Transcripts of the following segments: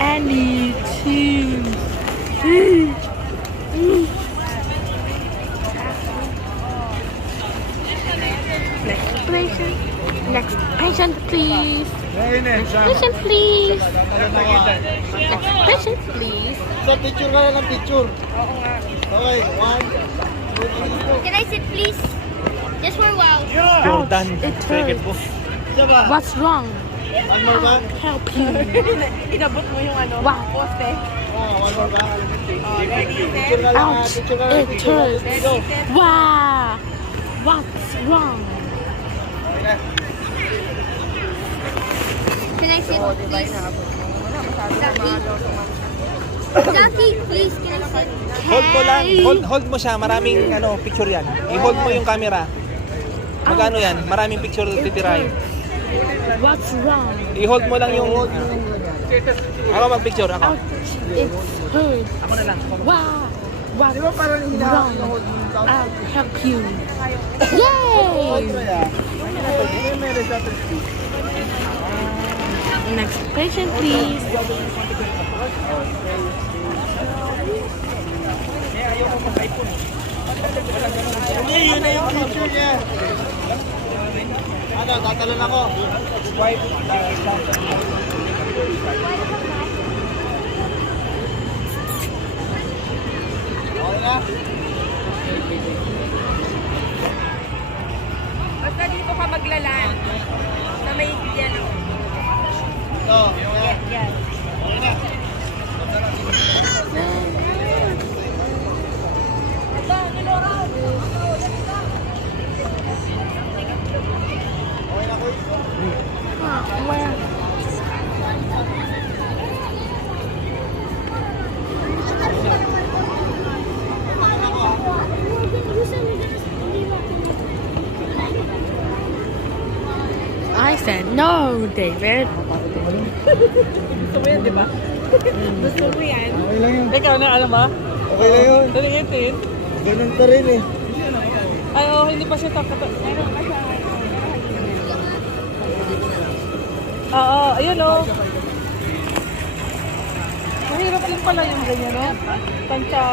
Andy cheese. Next patient, please. Next patient, please. Next patient, please. So, picture ka na ng picture. Okay, 1, 2, 3, Can I sit, please? Just for a while. Ouch, it hurts. Isa ba? What's wrong? One more ba? I'll help you. Inabot mo yung ano, Wow. poste. One more ba? Ready, Picture ka lang, Ouch, picture ka lang. it hurts. Go. Wow. What's wrong? Okay na. Can I sit, please? Jackie, please, can I sit? Hold mo lang. Hold mo siya. Maraming picture yan. I-hold mo yung camera. Magkano yan? Maraming picture titirahin. What's wrong? I-hold mo lang yung... Ako mag-picture. Ako. Ouch, it hurts. Ako na lang. Wow. What's Di ba parang wrong? hinahold mo yung tao? I'll help you. Yay! May receptor speed. Next patient, please. Hindi, yun na yung picture niya. Ano, tatalon ako. Okay na? Basta dito ka maglalaan. Sa may yan. Ito, yan. Yan. Okay na. Okay na, Kuy. Where? I said no, David. Gusto mo yan, di ba? Gusto mo yan? Okay lang yun. Ikaw na, alam mo? Okay lang yun. Talingitin. Ganun pa rin eh. Ay, oh, hindi pa siya tapos. Meron pa siya. Oo, ayun oh. Mahirap din pala yung ganyan, no? Tansya.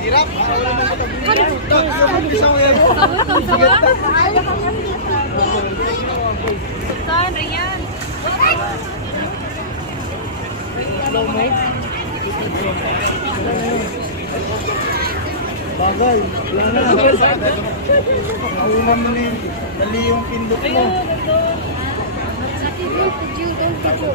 Hirap. Ito, isa mo yan. Saan, Rian? Bagay. Wala na. Nakuha mo na yun. Dali yung pindot mo. Did you don't get your